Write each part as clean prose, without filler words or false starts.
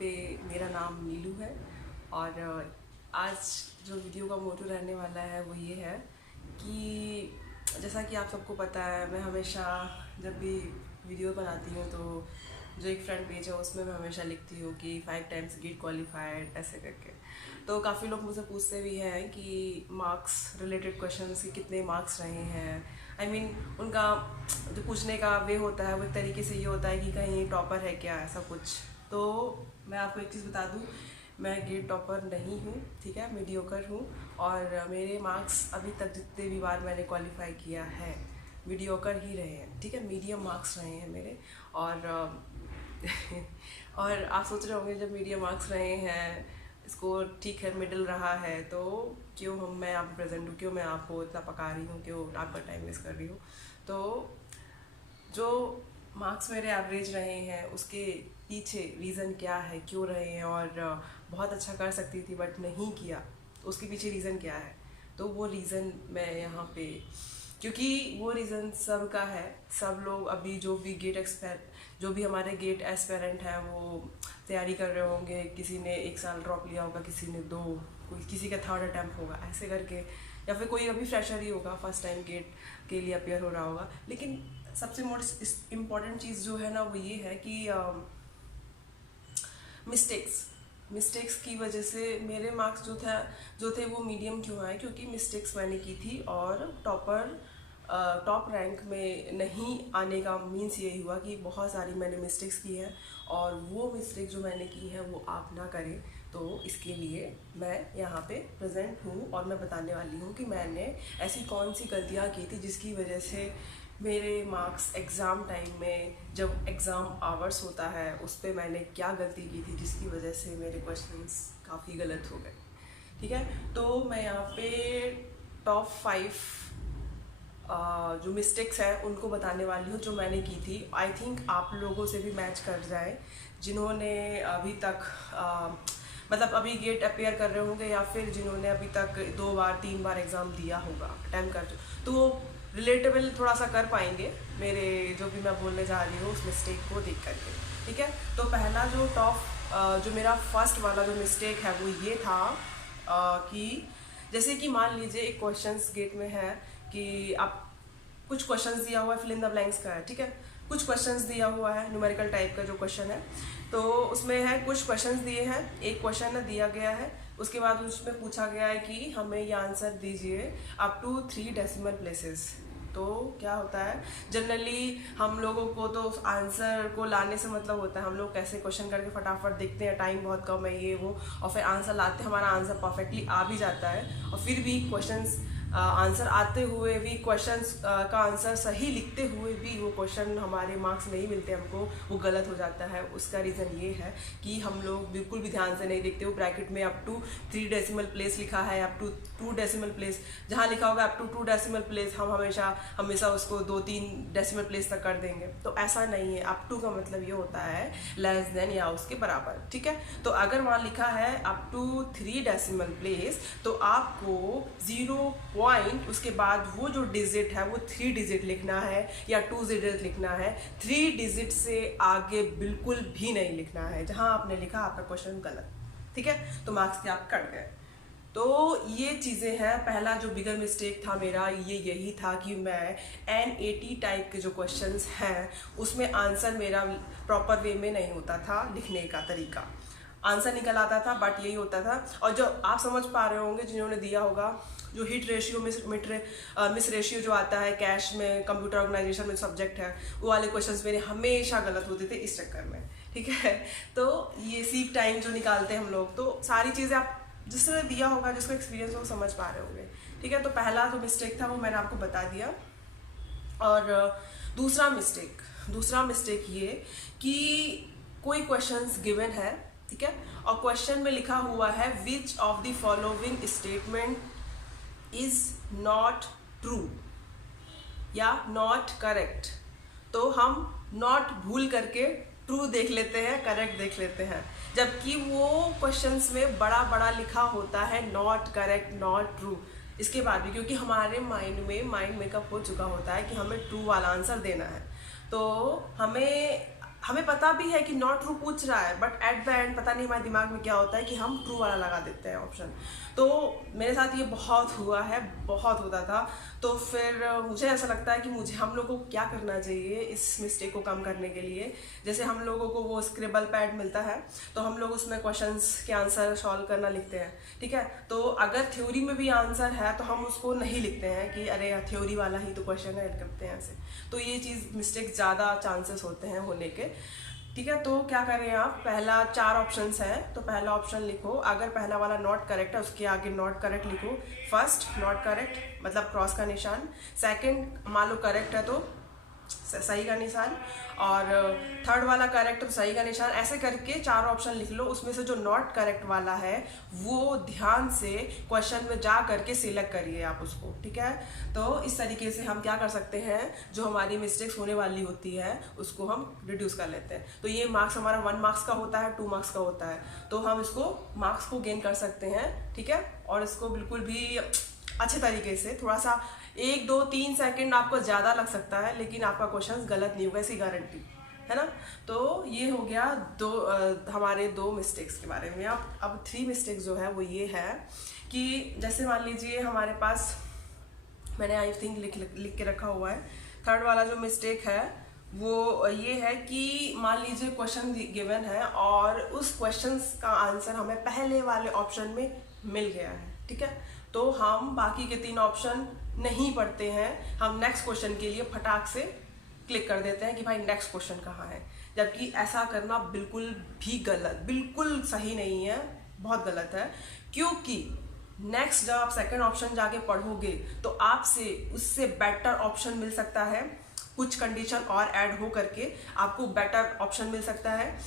पे मेरा नाम नीलू है और आज जो वीडियो का मोटो रहने वाला है वो ये है कि जैसा कि आप सबको पता है, मैं हमेशा जब भी वीडियो बनाती हूँ तो जो एक फ्रंट पेज है उसमें मैं हमेशा लिखती हूँ कि 5 टाइम्स गेट क्वालिफाइड ऐसे करके। तो काफ़ी लोग मुझसे पूछते भी हैं कि मार्क्स रिलेटेड क्वेश्चंस के कितने मार्क्स रहे हैं। I mean, उनका जो पूछने का वे होता है वो एक तरीके से ये होता है कि कहीं टॉपर है क्या, ऐसा कुछ। तो मैं आपको एक चीज़ बता दूँ, मैं गेट टॉपर नहीं हूँ, ठीक है, मीडियोकर हूँ। और मेरे मार्क्स अभी तक जितने भी बार मैंने क्वालिफाई किया है मीडियोकर ही रहे हैं, ठीक है, मीडियम मार्क्स रहे हैं मेरे। और और आप सोच रहे होंगे जब मीडियम मार्क्स रहे हैं, स्कोर ठीक है, मिडिल रहा है, तो क्यों मैं आप प्रेजेंट हूँ, क्यों मैं आपको इतना पका रही हूँ, क्यों आपका टाइम वेस्ट कर रही हूँ। तो जो मार्क्स मेरे एवरेज रहे हैं उसके पीछे रीज़न क्या है, क्यों रहे हैं, और बहुत अच्छा कर सकती थी बट नहीं किया, तो उसके पीछे रीज़न क्या है। तो वो रीज़न मैं यहाँ पे, क्योंकि वो रीज़न सबका है, सब लोग अभी जो भी हमारे गेट एस्पेरेंट हैं वो तैयारी कर रहे होंगे। किसी ने 1 साल ड्रॉप लिया होगा, किसी ने 2, कोई किसी का 3rd अटैम्प्ट होगा, ऐसे करके, या फिर कोई अभी फ्रेशर ही होगा, फर्स्ट टाइम गेट के लिए अपेयर हो रहा होगा। लेकिन सबसे मोस्ट इम्पॉर्टेंट चीज़ जो है ना वो ये है कि मिस्टेक्स की वजह से मेरे मार्क्स जो थे वो मीडियम क्यों आए, क्योंकि मिस्टेक्स मैंने की थी। और टॉप रैंक में नहीं आने का मीन्स यही हुआ कि बहुत सारी मैंने मिस्टेक्स की हैं, और वो मिस्टेक जो मैंने की है वो आप ना करें। तो इसके लिए मैं यहाँ पे प्रेजेंट हूँ और मैं बताने वाली हूँ कि मैंने ऐसी कौन सी गलतियाँ की थी जिसकी वजह से मेरे मार्क्स एग्ज़ाम टाइम में, जब एग्ज़ाम आवर्स होता है, उस पर मैंने क्या गलती की थी जिसकी वजह से मेरे क्वेश्चंस काफ़ी गलत हो गए, ठीक है। तो मैं यहाँ पे टॉप 5 जो मिस्टेक्स हैं उनको बताने वाली हूँ जो मैंने की थी। आई थिंक आप लोगों से भी मैच कर जाए जिन्होंने अभी तक मतलब अभी गेट अपेयर कर रहे होंगे, या फिर जिन्होंने अभी तक 2 बार 3 बार एग्ज़ाम दिया होगा, अटैम्प्ट कर, तो वो रिलेटेबल थोड़ा सा कर पाएंगे मेरे जो भी मैं बोलने जा रही हूँ उस मिस्टेक को देख करके, ठीक है। तो पहला जो मेरा फर्स्ट वाला जो मिस्टेक है वो ये था कि जैसे कि मान लीजिए एक क्वेश्चंस गेट में है कि आप कुछ क्वेश्चंस दिया हुआ है, फिल इन द ब्लैंक्स का है, ठीक है। कुछ क्वेश्चंस दिया हुआ है, न्यूमेरिकल टाइप का जो क्वेश्चन है, तो उसमें है कुछ क्वेश्चंस दिए हैं, एक क्वेश्चन ना दिया गया है, उसके बाद उसमें पूछा गया है कि हमें ये आंसर दीजिए अप टू 3 डेसिमल प्लेसेस। तो क्या होता है, जनरली हम लोगों को तो आंसर को लाने से मतलब होता है, हम लोग कैसे क्वेश्चन करके फटाफट देखते हैं, टाइम बहुत कम है ये वो, और फिर आंसर लाते, हमारा आंसर परफेक्टली आ भी जाता है, और फिर भी क्वेश्चंस आंसर आते हुए भी, क्वेश्चंस का आंसर सही लिखते हुए भी वो क्वेश्चन हमारे मार्क्स नहीं मिलते हमको, वो गलत हो जाता है। उसका रीज़न ये है कि हम लोग बिल्कुल भी ध्यान से नहीं देखते। वो ब्रैकेट में अप टू 3 डेसिमल प्लेस लिखा है, अप टू 2 डेसिमल प्लेस, जहाँ लिखा होगा अप टू 2 डेसिमल प्लेस हम हमेशा उसको 2-3 डेसिमल प्लेस तक कर देंगे। तो ऐसा नहीं है, अप टू का मतलब ये होता है लेस देन या उसके बराबर, ठीक है। तो अगर वहाँ लिखा है अप टू 3 डेसिमल प्लेस, तो आपको 0 पॉइंट उसके बाद वो जो डिजिट है वो 3 डिजिट लिखना है या 2 डिजिट लिखना है। 3 डिजिट से आगे बिल्कुल भी नहीं लिखना है। जहां आपने लिखा आपका क्वेश्चन गलत, ठीक है, तो मार्क्स के आप कट गए। तो ये चीज़ें हैं। पहला जो बिगर मिस्टेक था मेरा ये यही था कि मैं NAT टाइप के जो क्वेश्चंस हैं उसमें आंसर मेरा प्रॉपर वे में नहीं होता था, लिखने का तरीका, आंसर निकल आता था बट यही होता था। और जो आप समझ पा रहे होंगे जिन्होंने दिया होगा, जो हिट रेशियो मिस रेशियो जो आता है कैश में, कंप्यूटर ऑर्गेनाइजेशन में सब्जेक्ट है, वो वाले क्वेश्चंस मेरे हमेशा गलत होते थे इस चक्कर में, ठीक है। तो ये सीक टाइम जो निकालते हैं हम लोग, तो सारी चीज़ें आप जिसने दिया होगा, जिसको एक्सपीरियंस हो, समझ पा रहे होंगे, ठीक है। तो पहला जो मिस्टेक था वो मैंने आपको बता दिया। और दूसरा मिस्टेक ये कि कोई क्वेश्चंस गिवन है, ठीक है, और क्वेश्चन में लिखा हुआ है which of the following statement is not true या नॉट करेक्ट। तो हम नॉट भूल करके ट्रू देख लेते हैं, करेक्ट देख लेते हैं, जबकि वो क्वेश्चंस में बड़ा बड़ा लिखा होता है नॉट करेक्ट, नॉट ट्रू। इसके बाद भी क्योंकि हमारे माइंड मेकअप हो चुका होता है कि हमें ट्रू वाला आंसर देना है, तो हमें हमें पता भी है कि नॉट ट्रू पूछ रहा है, बट एट द एंड पता नहीं हमारे दिमाग में क्या होता है कि हम ट्रू वाला लगा देते हैं ऑप्शन। तो मेरे साथ ये बहुत हुआ है, बहुत होता था। तो फिर मुझे ऐसा लगता है कि मुझे हम लोगों को क्या करना चाहिए इस मिस्टेक को कम करने के लिए। जैसे हम लोगों को वो स्क्रिबल पैड मिलता है, तो हम लोग उसमें क्वेश्चंस के आंसर सॉल्व करना लिखते हैं, ठीक है। तो अगर थ्योरी में भी आंसर है तो हम उसको नहीं लिखते हैं कि अरे थ्योरी वाला ही तो क्वेश्चन है, करते हैं ऐसे। तो ये चीज़ मिस्टेक ज़्यादा चांसेस होते हैं होने के, ठीक है। तो क्या करें आप, पहला 4 ऑप्शंस है तो पहला ऑप्शन लिखो। अगर पहला वाला नॉट करेक्ट है उसके आगे नॉट करेक्ट लिखो। फर्स्ट नॉट करेक्ट मतलब क्रॉस का निशान, सेकंड मान लो करेक्ट है तो सही का निशान, और थर्ड वाला करेक्ट तो सही का निशान। ऐसे करके 4 ऑप्शन लिख लो। उसमें से जो नॉट करेक्ट वाला है वो ध्यान से क्वेश्चन में जा करके सिलेक्ट करिए आप उसको, ठीक है। तो इस तरीके से हम क्या कर सकते हैं, जो हमारी मिस्टेक्स होने वाली होती है उसको हम रिड्यूस कर लेते हैं। तो ये मार्क्स हमारा 1 मार्क्स का होता है, 2 मार्क्स का होता है, तो हम इसको मार्क्स को गेन कर सकते हैं, ठीक है। और इसको बिल्कुल भी अच्छे तरीके से, थोड़ा सा 1 2 3 सेकंड आपको ज़्यादा लग सकता है, लेकिन आपका क्वेश्चन गलत नहीं होगा, ऐसी गारंटी है ना। तो ये हो गया हमारे 2 मिस्टेक्स के बारे में। अब 3 मिस्टेक्स जो है वो ये है कि जैसे मान लीजिए हमारे पास, मैंने आई थिंक लिख के रखा हुआ है, थर्ड वाला जो मिस्टेक है वो ये है कि मान लीजिए क्वेश्चन गिवन है और उस क्वेश्चन का आंसर हमें पहले वाले ऑप्शन में मिल गया है, ठीक है। तो हम बाकी के 3 ऑप्शन नहीं पढ़ते हैं, हम नेक्स्ट क्वेश्चन के लिए फटाक से क्लिक कर देते हैं कि भाई नेक्स्ट क्वेश्चन कहाँ है। जबकि ऐसा करना बिल्कुल भी गलत, बिल्कुल सही नहीं है, बहुत गलत है। क्योंकि नेक्स्ट जब आप सेकंड ऑप्शन जाके पढ़ोगे तो आपसे उससे बेटर ऑप्शन मिल सकता है, कुछ कंडीशन और ऐड हो करके आपको बेटर ऑप्शन मिल सकता है।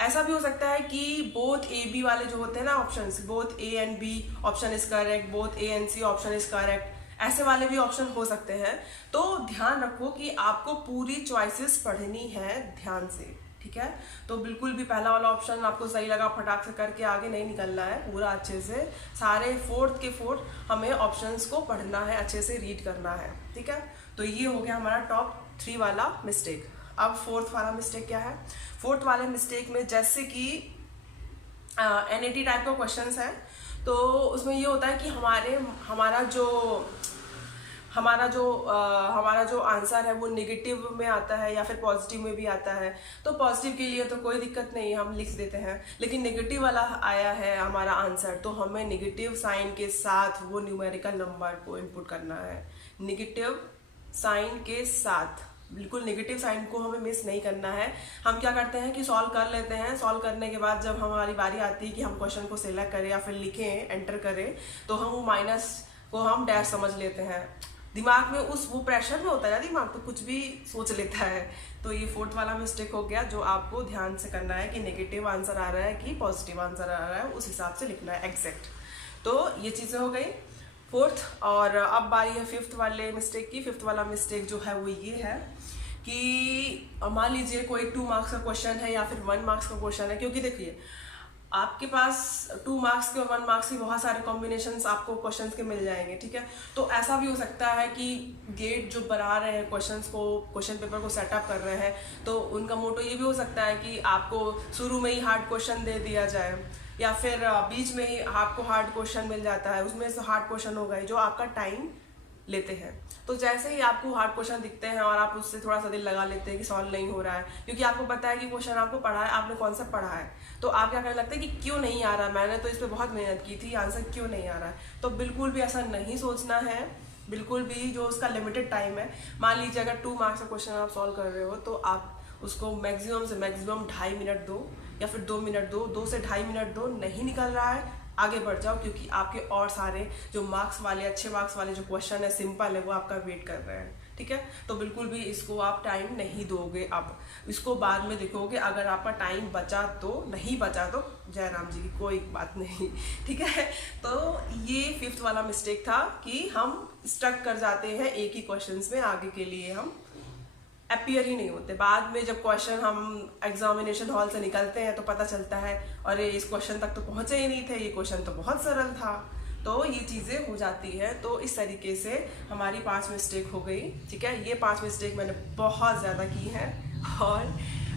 ऐसा भी हो सकता है कि बोथ ए बी वाले जो होते हैं ना options, both A and B option is correct, both A and C option is correct, ऐसे वाले भी ऑप्शन हो सकते हैं। तो ध्यान रखो कि आपको पूरी चॉइसेस पढ़नी है ध्यान से, ठीक है। तो बिल्कुल भी पहला वाला ऑप्शन आपको सही लगा फटाक से करके आगे नहीं निकलना है, पूरा अच्छे से सारे 4th के 4 हमें ऑप्शंस को पढ़ना है, अच्छे से रीड करना है, ठीक है। तो ये हो गया हमारा टॉप 3 वाला मिस्टेक। अब 4th वाला मिस्टेक क्या है, 4th वाले मिस्टेक में जैसे कि NAT टाइप का क्वेश्चंस है, तो उसमें ये होता है कि हमारा जो आंसर है वो नेगेटिव में आता है या फिर पॉजिटिव में भी आता है। तो पॉजिटिव के लिए तो कोई दिक्कत नहीं, हम लिख देते हैं, लेकिन नेगेटिव वाला आया है हमारा आंसर, तो हमें नेगेटिव साइन के साथ वो न्यूमेरिकल नंबर को इनपुट करना है, नेगेटिव साइन के साथ, बिल्कुल नेगेटिव साइन को हमें मिस नहीं करना है। हम क्या करते हैं कि सॉल्व कर लेते हैं, सॉल्व करने के बाद जब हमारी बारी आती है कि हम क्वेश्चन को सिलेक्ट करें या फिर लिखें, एंटर करें, तो हम वो माइनस को हम डैश समझ लेते हैं। दिमाग में वो प्रेशर में होता है ना दिमाग, तो कुछ भी सोच लेता है। तो ये 4th वाला मिस्टेक हो गया, जो आपको ध्यान से करना है कि नेगेटिव आंसर आ रहा है कि पॉजिटिव आंसर आ रहा है, उस हिसाब से लिखना है एग्जैक्ट। तो ये चीज़ें हो गई 4th। और अब बारी है 5th वाले मिस्टेक की। 5th वाला मिस्टेक जो है वो ये है कि मान लीजिए कोई 2 मार्क्स का क्वेश्चन है या फिर 1 मार्क्स का क्वेश्चन है, क्योंकि देखिए आपके पास 2 मार्क्स के और 1 मार्क्स के बहुत सारे कॉम्बिनेशंस आपको क्वेश्चंस के मिल जाएंगे, ठीक है। तो ऐसा भी हो सकता है कि गेट जो बना रहे हैं क्वेश्चंस को, क्वेश्चन पेपर को सेटअप कर रहे हैं, तो उनका मोटो ये भी हो सकता है कि आपको शुरू में ही हार्ड क्वेश्चन दे दिया जाए, या फिर बीच में ही आपको हार्ड क्वेश्चन मिल जाता है, उसमें से हार्ड क्वेश्चन हो गए जो आपका टाइम लेते हैं। तो जैसे ही आपको हार्ड क्वेश्चन दिखते हैं और आप उससे थोड़ा सा दिल लगा लेते हैं कि सॉल्व नहीं हो रहा है, क्योंकि आपको पता है कि क्वेश्चन आपको पढ़ा है, आपने कॉन्सेप्ट पढ़ा है, तो आप क्या करने लगते हैं कि क्यों नहीं आ रहा, मैंने तो इस पर बहुत मेहनत की थी, आंसर क्यों नहीं आ रहा है। तो बिल्कुल भी ऐसा नहीं सोचना है, बिल्कुल भी। जो उसका लिमिटेड टाइम है, मान लीजिए अगर 2 मार्क्स का क्वेश्चन आप सॉल्व कर रहे हो, तो आप उसको मैक्सिमम से मैक्सिमम 2.5 मिनट दो या फिर 2 मिनट दो, 2 से 2.5 मिनट दो, नहीं निकल रहा है आगे बढ़ जाओ, क्योंकि आपके और सारे जो मार्क्स वाले, अच्छे मार्क्स वाले जो क्वेश्चन है, सिंपल है, वो आपका वेट कर रहे हैं, ठीक है। तो बिल्कुल भी इसको आप टाइम नहीं दोगे, आप इसको बाद में देखोगे। अगर आपका टाइम बचा तो, नहीं बचा तो जय राम जी की कोई बात नहीं, ठीक है। तो ये 5th वाला मिस्टेक था कि हम स्टक कर जाते हैं एक ही क्वेश्चन में, आगे के लिए हम अपीयर ही नहीं होते। बाद में जब क्वेश्चन हम एग्जामिनेशन हॉल से निकलते हैं तो पता चलता है अरे इस क्वेश्चन तक तो पहुंचे ही नहीं थे, ये क्वेश्चन तो बहुत सरल था। तो ये चीज़ें हो जाती है। तो इस तरीके से हमारी 5 मिस्टेक हो गई, ठीक है। ये 5 मिस्टेक मैंने बहुत ज़्यादा की हैं, और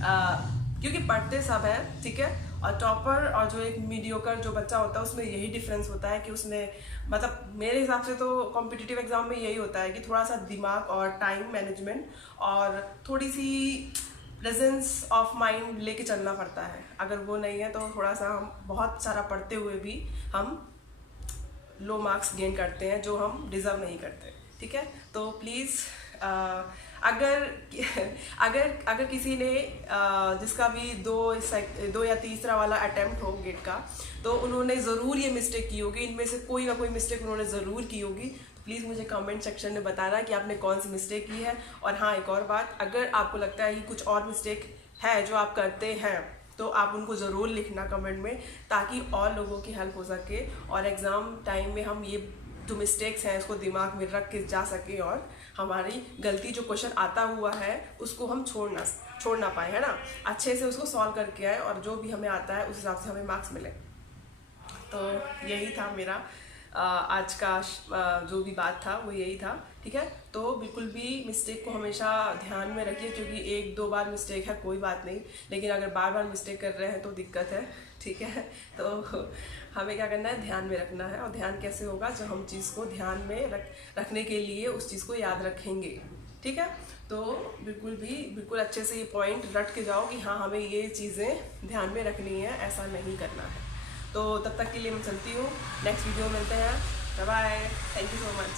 क्योंकि पढ़ते सब हैं, ठीक है। और टॉपर और जो एक मीडियोकर जो बच्चा होता है उसमें यही डिफरेंस होता है कि उसने मतलब मेरे हिसाब से तो कॉम्पिटिटिव एग्जाम में यही होता है कि थोड़ा सा दिमाग और टाइम मैनेजमेंट और थोड़ी सी प्रेजेंस ऑफ माइंड लेके चलना पड़ता है। अगर वो नहीं है तो थोड़ा सा हम बहुत सारा पढ़ते हुए भी हम लो मार्क्स गेन करते हैं जो हम डिज़र्व नहीं करते, ठीक है। तो प्लीज़ अगर अगर किसी ने जिसका भी दो या तीसरा वाला अटेम्प्ट हो गेट का, तो उन्होंने ज़रूर ये मिस्टेक की होगी, इनमें से कोई ना कोई मिस्टेक उन्होंने ज़रूर की होगी। तो प्लीज़ मुझे कमेंट सेक्शन में बताना कि आपने कौन सी मिस्टेक की है। और हाँ, एक और बात, अगर आपको लगता है कि कुछ और मिस्टेक है जो आप करते हैं तो आप उनको ज़रूर लिखना कमेंट में, ताकि और लोगों की हेल्प हो सके और एग्ज़ाम टाइम में हम ये जो मिस्टेक्स हैं उसको दिमाग में रख के जा सके और हमारी गलती जो क्वेश्चन आता हुआ है उसको हम छोड़ ना पाए, है ना। अच्छे से उसको सॉल्व करके आए और जो भी हमें आता है उस हिसाब से हमें मार्क्स मिले। तो यही था मेरा आज का जो भी बात था वो यही था, ठीक है। तो बिल्कुल भी मिस्टेक को हमेशा ध्यान में रखिए, क्योंकि एक दो बार मिस्टेक है कोई बात नहीं, लेकिन अगर बार बार मिस्टेक कर रहे हैं तो दिक्कत है, ठीक है। तो हमें क्या करना है, ध्यान में रखना है। और ध्यान कैसे होगा, जब हम चीज़ को ध्यान में रखने के लिए उस चीज़ को याद रखेंगे, ठीक है। तो बिल्कुल अच्छे से ये पॉइंट रट के जाओ कि हाँ हमें ये चीज़ें ध्यान में रखनी है, ऐसा नहीं करना है। तो तब तक के लिए मैं चलती हूँ, नेक्स्ट वीडियो में मिलते हैं। Bye bye, thank you so much.